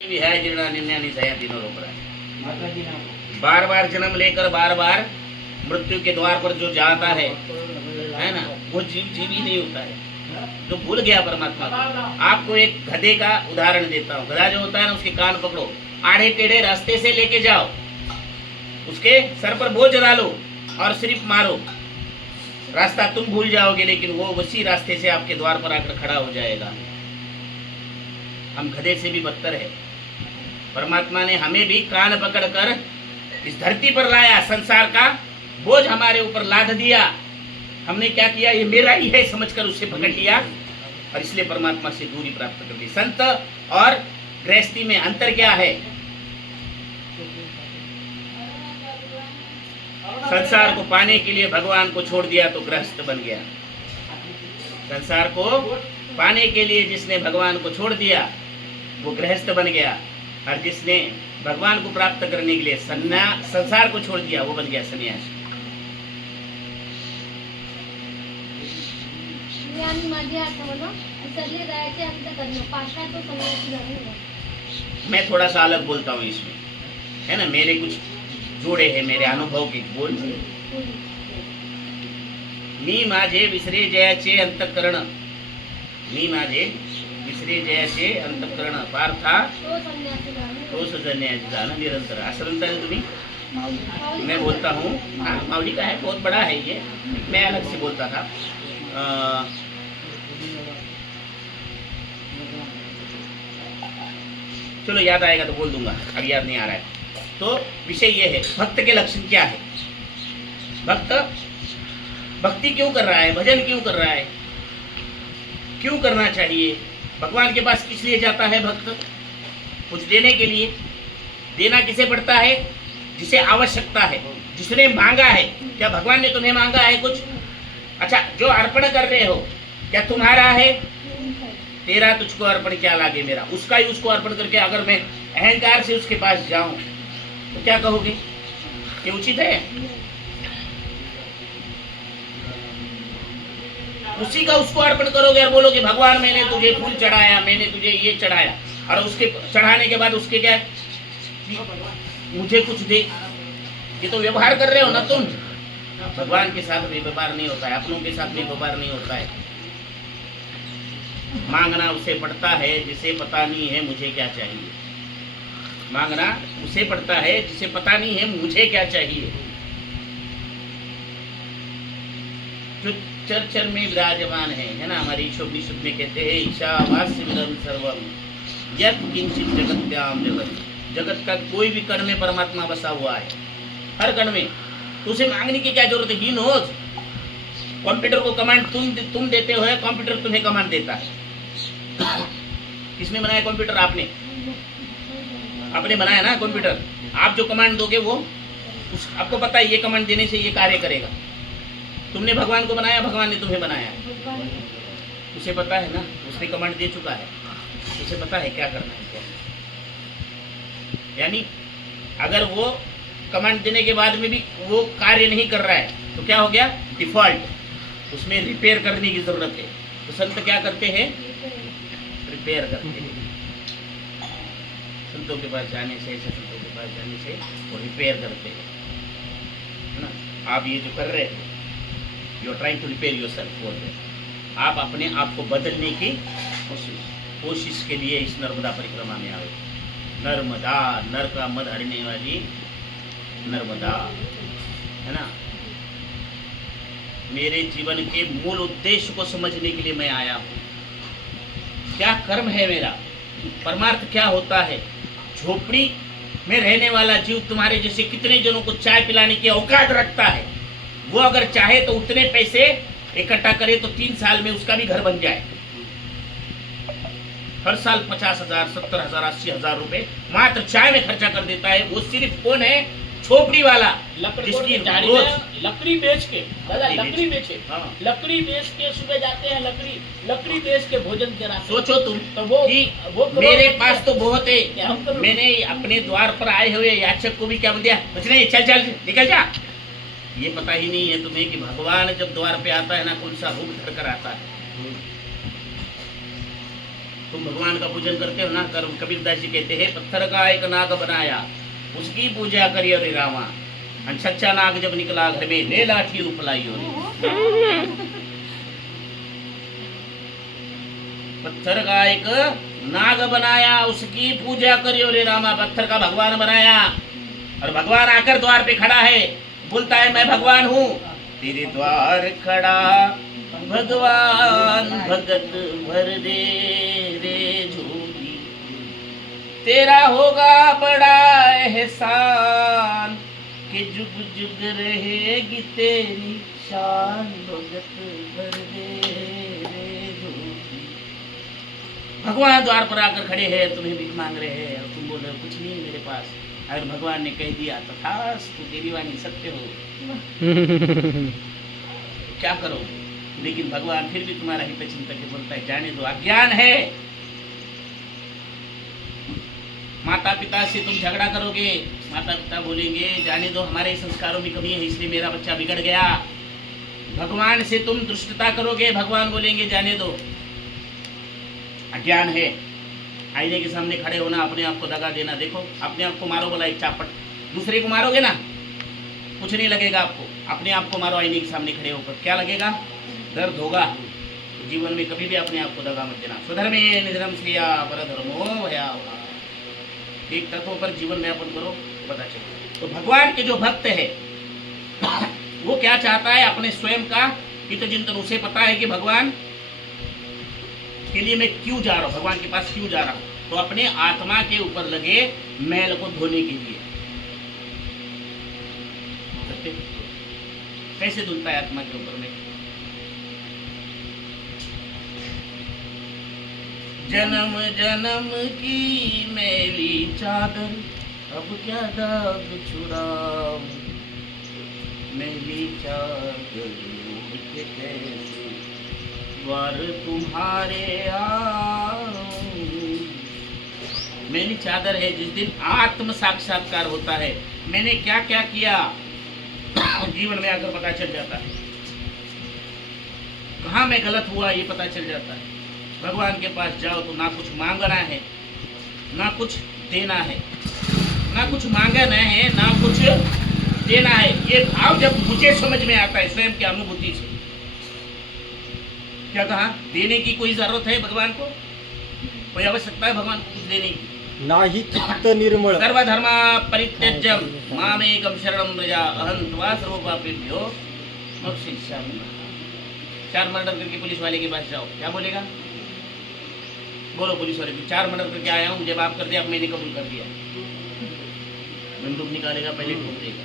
भी है जीर्णा निन्यानी दया तीनों रोक रहा है। बार बार जन्म लेकर बार बार मृत्यु के द्वार पर जो जाता है ना, वो जीव जीव ही नहीं होता है, जो भूल गया परमात्मा को। आपको एक गधे का उदाहरण देता हूँ। गधा जो होता है ना, उसके कान पकड़ो, आड़े टेढ़े रास्ते से लेके जाओ, उसके सर पर बोझ डालो और सिर्फ मारो। रास्ता तुम भूल जाओगे, लेकिन वो उसी रास्ते से आपके द्वार पर आकर खड़ा हो जाएगा। हम गधे से भी बदतर है। परमात्मा ने हमें भी कान पकड़कर इस धरती पर लाया, संसार का बोझ हमारे ऊपर लाद दिया। हमने क्या किया? ये मेरा ही है समझकर उसे पकड़ लिया और इसलिए परमात्मा से दूरी प्राप्त कर ली। संत और गृहस्थी में अंतर क्या है? संसार को पाने के लिए भगवान को छोड़ दिया तो गृहस्थ बन गया। संसार को पाने के लिए जिसने भगवान को छोड़ दिया वो गृहस्थ बन गया, और जिसने भगवान को प्राप्त करने के लिए संसार को छोड़ दिया वो बन गया सन्यासी। मैं थोड़ा सा अलग बोलता हूँ इसमें, है ना, मेरे कुछ जोड़े हैं, मेरे अनुभव के बोल। मी माझे विसरे जयाचे अंतःकरण, मी माझे विसरे जयाचे अंतःकरण, पार्था तो सन्यासी जाना निरंतर। असं म्हणता तुम्ही? मैं बोलता हूँ, हाँ मावली का है, बहुत बड़ा है ये, मैं अलग से बोलता था। चलो याद आएगा तो बोल दूंगा, अब याद नहीं आ रहा है। तो विषय ये है, भक्त के लक्षण क्या है। भक्त भक्ति क्यों कर रहा है, भजन क्यों कर रहा है, क्यों करना चाहिए? भगवान के पास किस लिए जाता है भक्त? कुछ देने के लिए। देना किसे पड़ता है? जिसे आवश्यकता है, जिसने मांगा है। क्या भगवान ने तुम्हें मांगा है कुछ? अच्छा, जो अर्पण कर रहे हो क्या तुम्हारा है? तेरा तुझको अर्पण क्या लागे मेरा, उसका ही उसको अर्पण करके अगर मैं अहंकार से उसके पास जाऊं तो क्या कहोगे? ये उचित है? उसी का उसको अर्पण करोगे और बोलोगे भगवान मैंने तुझे फूल चढ़ाया, मैंने तुझे ये चढ़ाया, और उसके चढ़ाने के बाद उसके क्या मुझे कुछ दे। ये तो व्यवहार कर रहे हो ना तुम। भगवान के साथ भी व्यवहार नहीं होता है, अपनों के साथ भी व्यवहार नहीं होता है। मांगना उसे पड़ता है जिसे पता नहीं है मुझे क्या चाहिए। मांगना उसे पड़ता है जिसे पता नहीं है मुझे क्या चाहिए। जो चर में विराजमान है ना, हमारी ईशोपनिषद में कहते हैं ईशावास्यमिदं सर्वम यत् किंचित जगत्याम जगत। जगत का कोई भी कण में परमात्मा बसा हुआ है, हर कण में। तो उसे मांगने की क्या जरूरत है? He knows. कंप्यूटर को कमांड तुम देते हो, कंप्यूटर तुम्हें कमांड देता है। किसने बनाया कंप्यूटर? आपने बनाया ना कंप्यूटर। आप जो कमांड दोगे वो आपको पता है ये कमांड देने से ये कार्य करेगा। तुमने भगवान को बनाया, भगवान ने तुम्हें बनाया, उसे पता है ना, उसने कमांड दे चुका है, उसे पता है क्या करना है। यानी अगर वो कमांड देने के बाद में भी वो कार्य नहीं कर रहा है तो क्या हो गया? डिफॉल्ट। उसमें रिपेयर करने की जरूरत है। तो संत क्या करते हैं? रिपेयर करते हैं। संतों के पास जाने से, ऐसे संतों के पास जाने से वो रिपेयर करते हैं, है ना। आप ये जो कर रहे हो, you are trying to repair yourself for that. आप अपने आप को बदलने की कोशिश के लिए इस नर्मदा परिक्रमा में आओ। नर्मदा, नर का मद हरने वाली नर्मदा, है ना। मेरे जीवन के मूल उद्देश्य को समझने के लिए मैं आया हूँ। क्या कर्म है मेरा, परमार्थ क्या होता है। झोपड़ी में रहने वाला जीव तुम्हारे जैसे कितने जनों को चाय पिलाने की औकात रखता है। वो अगर चाहे तो उतने पैसे इकट्ठा करे तो 3 साल में उसका भी घर बन जाए। हर साल 50,000, 70,000, 80,000 रुपए मात्र चाय में खर्चा कर देता है। वो सिर्फ कौन है? झोपड़ी वाला, जिसकी लकड़ी बेच के, दादा लकड़ी बेचे, हाँ। लकड़ी बेच के सुबह जाते हैं, लकड़ी बेच के भोजन करा। सोचो तुम तो वो मेरे पास तो बहुत है। मैंने अपने द्वार पर आए हुए याचक को भी क्या बोल दिया? कुछ नहीं, चल चल निकल जा। ये पता ही नहीं है तुम्हें कि भगवान जब द्वार पे आता है ना, कौन सा रूप धर कर आता है। तुम भगवान का पूजन करते हो ना, कबीरदास जी कहते हैं पत्थर का एक नाग बनाया, उसकी पूजा करियो रे रामा, और सच्चा नाग जब निकला घर में, ले लाठी उपलाइयो रे। पत्थर का एक नाग बनाया, उसकी पूजा करियो रे रामा, पत्थर का भगवान बनाया, और भगवान आकर द्वार पे खड़ा है, बोलता है मैं भगवान हूँ, तेरे द्वार खड़ा भगवान, भगत भर दे रे झोली, तेरा होगा बड़ा एहसान, कि जुग जुग रहेगी तेरी शान, भगत भर दे रे झोली। भगवान द्वार पर आकर खड़े हैं, तुम्हें भीख मांग रहे हैं, और तुम बोल रहे हो कुछ नहीं है मेरे पास। अगर भगवान ने कह दिया तो खास तू तेरी वाणी सत्य हो, क्या करो। लेकिन भगवान फिर भी तुम्हारा हित चिंतक बोलता है जाने दो, अज्ञान है। माता पिता से तुम झगड़ा करोगे, माता पिता बोलेंगे जाने दो, हमारे संस्कारों में कमी है इसलिए मेरा बच्चा बिगड़ गया। भगवान से तुम दुष्टता करोगे, भगवान बोलेंगे जाने दो, अज्ञान है। आईने के सामने खड़े होना, अपने आप को दगा देना, देखो अपने आप को मारो बोला एक चापट, दूसरे को मारोगे ना कुछ नहीं लगेगा आपको, अपने आप को मारो आईने के सामने खड़े होकर, क्या लगेगा, दर्द होगा। तो जीवन में कभी भी अपने आप को दगा मत देना। स्वधर्मे निधनम श्रेया परधर्मो भयावहा, एक तत्वों पर जीवन यापन करो तो पता चले। तो भगवान के जो भक्त है वो क्या चाहता है, अपने स्वयं का हित चिंतन, उसे पता है कि भगवान के लिए मैं क्यों जा रहा हूँ, भगवान के पास क्यों जा रहा हूँ, तो अपने आत्मा के ऊपर लगे मैल को धोने के लिए। कैसे धुलता है आत्मा के ऊपर में, जन्म जन्म की मैली चादर, अब क्या दाग छुड़ाऊं, मैली चादर ओढ़ के कैसे द्वार तुम्हारे आऊं। मैली चादर है, जिस दिन आत्म साक्षात्कार होता है, मैंने क्या क्या किया जीवन में आकर पता चल जाता है, कहाँ मैं गलत हुआ ये पता चल जाता है। भगवान के पास जाओ तो ना कुछ मांगना है ना कुछ देना है, ना कुछ मांगना है ना कुछ देना है। ये भाव जब मुझे समझ में आता है स्वयं की अनुभूति से, क्या कहा, देने की कोई जरूरत है भगवान को, कोई आवश्यकता है भगवान को कुछ देने की, नाही चित्त निर्मळ, सर्वधर्म परित्यज्य मामेकं शरणं व्रज अहं त्वा सर्वपापेभ्यो मोक्षयिष्यामि। 4 मर्डर करके पुलिस वाले के पास जाओ, क्या बोलेगा, बोलो पुलिस वाले को 4 मर्डर करके आया हूँ, मुझे माफ कर दिया, अब मैंने कबूल कर दिया। बंदूक निकालेगा, पहले ठोक देगा,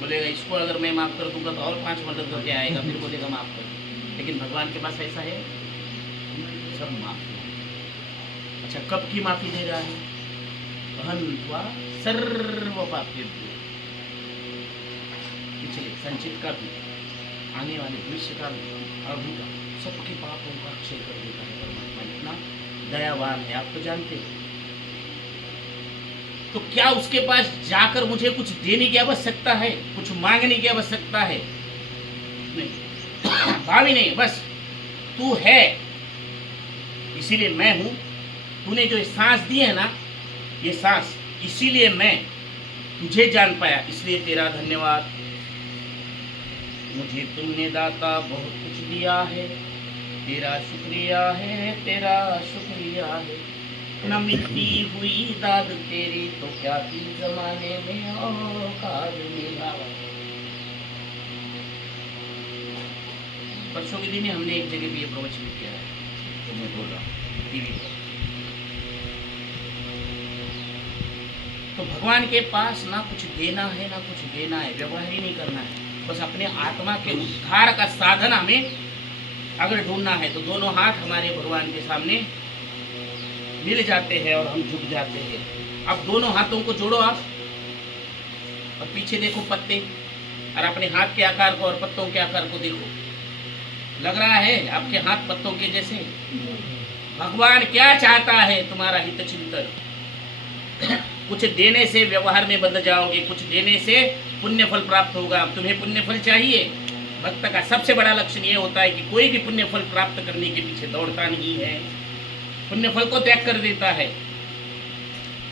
बोलेगा इसको अगर मैं माफ कर दूंगा तो और 5 मर्डर करके आएगा, फिर बोलेगा माफ कर। लेकिन भगवान के पास ऐसा है, सब माफ। अच्छा कब की माफी दे रहा है, अहं त्वा सर्वपापेभ्यो, पिछले संचित का भी, आने वाले भविष्य का भी, अभी का, सबके पापों का क्षय कर देता है परमात्मा। इतना दयावान है, आप तो जानते हैं। तो क्या उसके पास जाकर मुझे कुछ देने की आवश्यकता है, कुछ मांगने की आवश्यकता है? नहीं, भावी नहीं, बस तू है इसीलिए मैं हूं, तूने जो सांस दी है ना, ये सांस इसीलिए मैं तुझे जान पाया, इसलिए तेरा धन्यवाद। मुझे तुमने दाता बहुत कुछ दिया है, तेरा शुक्रिया है, तेरा शुक्रिया है। न मिटती हुई दाद तेरी तो क्या थी जमाने में औकात मेरा। परसों के दिन हमने एक जगह भी ये प्रवचन किया है, तो मैं बोल रहा हूँ टीवी पर। तो भगवान के पास ना कुछ देना है ना कुछ देना है, व्यवहार ही नहीं करना है, बस अपने आत्मा के उद्धार का साधन हमें अगर ढूंढना है तो दोनों हाथ हमारे भगवान के सामने मिल जाते हैं और हम झुक जाते हैं। अब दोनों हाथों को जोड़ो आप और पीछे देखो पत्ते, और अपने हाथ के आकार को और पत्तों के आकार को देखो, लग रहा है आपके हाथ पत्तों के जैसे? भगवान क्या चाहता है, तुम्हारा हित चिंतन। कुछ देने से व्यवहार में बदल जाओगे, कुछ देने से पुण्य फल प्राप्त होगा। तुम्हें पुण्य फल चाहिए, भक्त का सबसे बड़ा लक्षण ये होता है कि कोई भी पुण्य फल प्राप्त करने के पीछे दौड़ता नहीं है, पुण्य फल को त्याग कर देता है।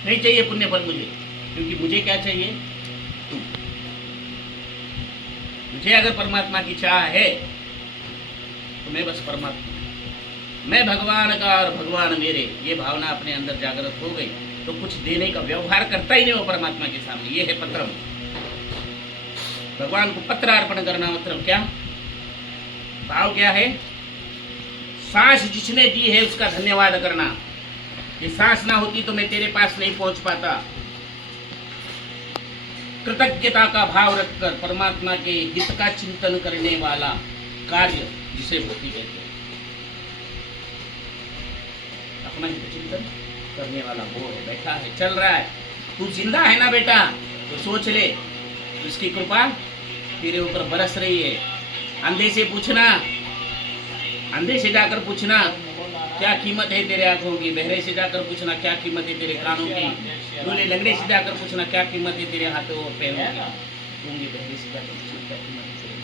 नहीं चाहिए पुण्य फल मुझे, क्योंकि मुझे क्या चाहिए? तू। मुझे अगर परमात्मा की चाह है तो मैं बस परमात्मा, मैं भगवान का और भगवान मेरे, ये भावना अपने अंदर जागृत हो गई तो कुछ देने का व्यवहार करता ही नहीं वो परमात्मा के सामने। ये है पत्रम। भगवान को पत्र अर्पण करना मतलब क्या? भाव क्या है? सांस जिसने दी है उसका धन्यवाद करना। ये सांस ना होती तो मैं तेरे पास नहीं पहुंच पाता। कृतज्ञता का भाव रखकर परमात्मा के हित का चिंतन करने वाला कार्य जिसे भक्ति कहते हैं। अपना हित चिंतन करने वाला वो है, बैठा है, चल रहा है। तू जिंदा है ना बेटा, तो सोच ले उसकी कृपा तेरे ऊपर बरस रही है। अंधे से पूछना, अंधे से जाकर पूछना क्या कीमत है तेरे आंखों की, बहरे से जाकर पूछना क्या कीमत है तेरे कानों की, लूले लंगड़े से जाकर पूछना क्या कीमत है तेरे हाथों और पैरों की, गूंगे बहरे से जाकर पूछना क्या कीमत है तेरे।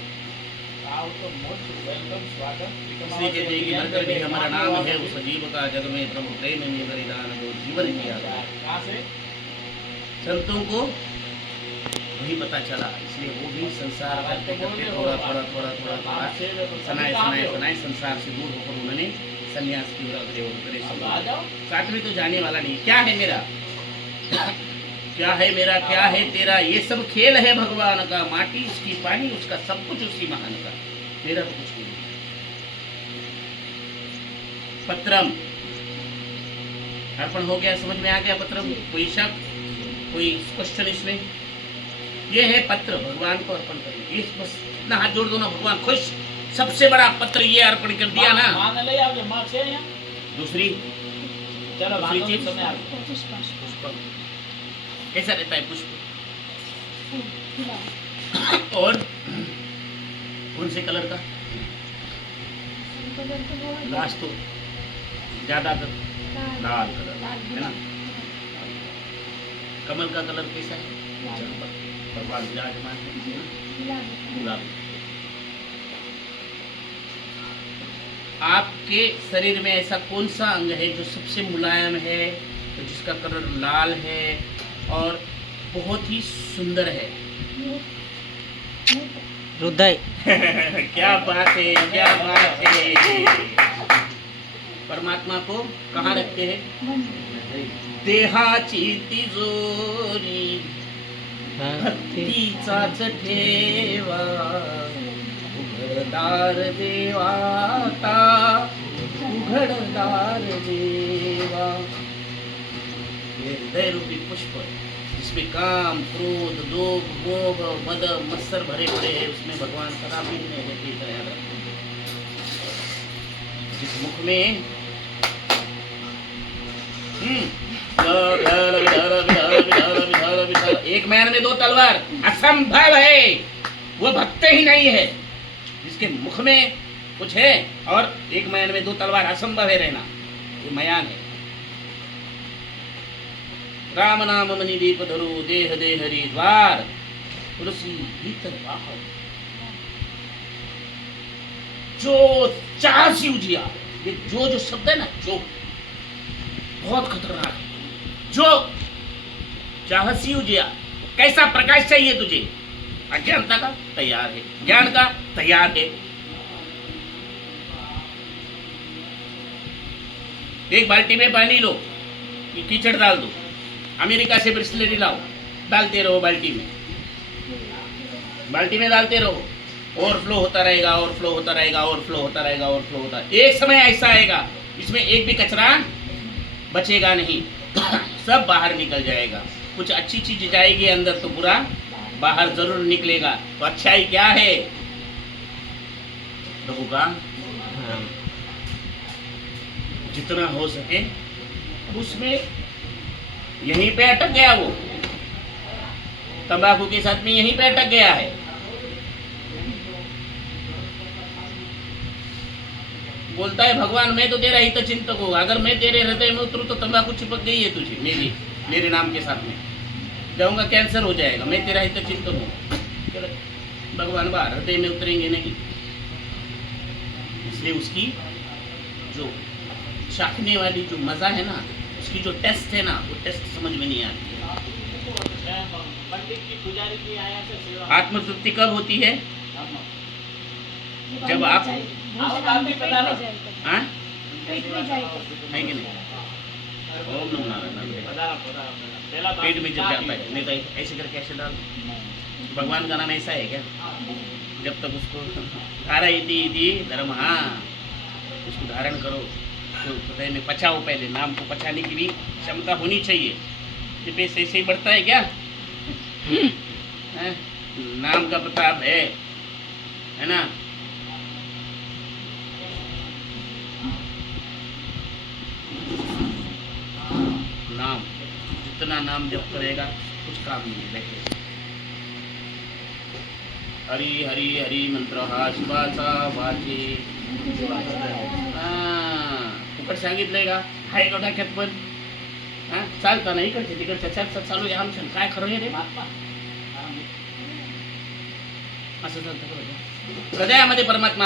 इसलिए कहते हैं कि नरकर भी हमारा नाम है, उस जीव का जग में प्रभु प्रेम में बलिदान दो जीवन किया। संतों को वही पता चला, इसलिए वो भी संसार करते करते थोड़ा थोड़ा थोड़ा थोड़ा थोड़ा सनाए सनाए सनाए संसार से दूर होकर उन्होंने संन्यास की ओर अग्रसर हुए। साथ में तो जाने वाला नहीं। क्या है मेरा, क्या है मेरा, क्या है तेरा, ये सब खेल है भगवान का। माटी उसकी, पानी उसका, सब कुछ उसी महान का, मेरा तो कुछ नहीं। पत्रम अर्पण हो गया, समझ में आ गया? पत्रम, कोई शक, कोई क्वेश्चन इसमें? ये है पत्र, भगवान को अर्पण करना। ये बस इतना हाथ जोड़ दो ना, भगवान खुश। सबसे बड़ा पत्र ये अर्पण कर दिया ना। दूसरी चीज पुष्प, कैसा रहता है पुष्प? और कौन से कलर का? लास्ट तो ज्यादातर लाल कलर है ना। कमल का कलर कैसा है? भगवान विराजमान है गुलाबी। आपके शरीर में ऐसा कौन सा अंग है जो सबसे मुलायम है, तो जिसका कलर लाल है और बहुत ही सुंदर है? हृदय। क्या बात है, क्या बात है। परमात्मा को कहाँ रखते हैं? देहाची तिजोरी भक्तीचाच ठेवा, उघडदार देवाता, उघडदार देवा। हृदय रूपी पुष्प जिसमें काम, क्रोध, लोभ, मोह, मद, मत्सर भरे पड़े हैं, उसमें भगवान कदापि नहीं रहते। जिस मुख में एक मैन में दो तलवार असंभव है, वो भक्त ही नहीं है। जिसके मुख में कुछ है और एक मैन में दो तलवार असंभव है रहना, ये मयान है। राम नाम मणि दीप धरो, देह देहरी द्वार, तुलसी भीतर बाहर। जो चाहसी उजिया, ये जो शब्द है ना, जो बहुत खतरनाक है। जो चाहसी उजिया, कैसा प्रकाश चाहिए तुझे? अज्ञानता का तैयार है, ज्ञान का तैयार है। एक बाल्टी में पानी लो, कीचड़ डाल दो, अमेरिका से ब्रिस्लेरी लाओ, डालते रहो बाल्टी में, बाल्टी में डालते रहो, ओवरफ्लो होता रहेगा, ओवरफ्लो होता रहेगा, ओवरफ्लो होता रहेगा, ओवरफ्लो होता। एक समय ऐसा आएगा इसमें एक भी कचरा बचेगा नहीं, सब बाहर निकल जाएगा। कुछ अच्छी चीज जाएगी अंदर तो बुरा बाहर जरूर निकलेगा। तो अच्छाई क्या है? प्रभु का जितना हो सके उसमें, यहीं पे अटक गया वो, तंबाकू के साथ में यहीं पे अटक गया है। बोलता है भगवान मैं तो तेरा हित चिंतक हूँ, अगर मैं तेरे हृदय में उतरूँ तो तंबाकू चिपक गई है तुझे, मेरे नाम के साथ में जाऊंगा कैंसर हो जाएगा, मैं तेरा हित चिंतक हूँ। भगवान बाहर हृदय में उतरेंगे नहीं। इसलिए उसकी जो चाखने वाली जो मजा है ना, उसकी जो टेस्ट है ना, वो टेस्ट समझ में नहीं आती। पंडित की पुजारी की आया से सेवा आत्मतृप्ति कब होती है? जब आप आप भी पता ना हाँ पेट में जाएगा है कि नहीं? ओम नमो नारायण। पहला पेट में जब जाता है, नहीं तो ऐसे करके ऐसे डाल। भगवान का नाम ऐसा है क्या? जब तक उसको धारा इति धर्म, हाँ उसको धारण करो, तो हृदय में पचाओ, पहले नाम को पचाने की भी क्षमता होनी चाहिए। ये पेट ऐसे ही बढ़ता है क्या? हैं? नाम का प्रताप है ना? नाम, जितना नाम जप करेगा कुछ काम नहीं है। हरि हरि हरि मंत्र हा शिवाचा वाची फुकट सांगितलंय का? हाय का टाक्यात पण चालतं ना, इकडचे तिकडच्या चर्चा चालू आहे आमचं, काय खरं आहे रे? असं चालतं का? हृदयामध्ये परमात्मा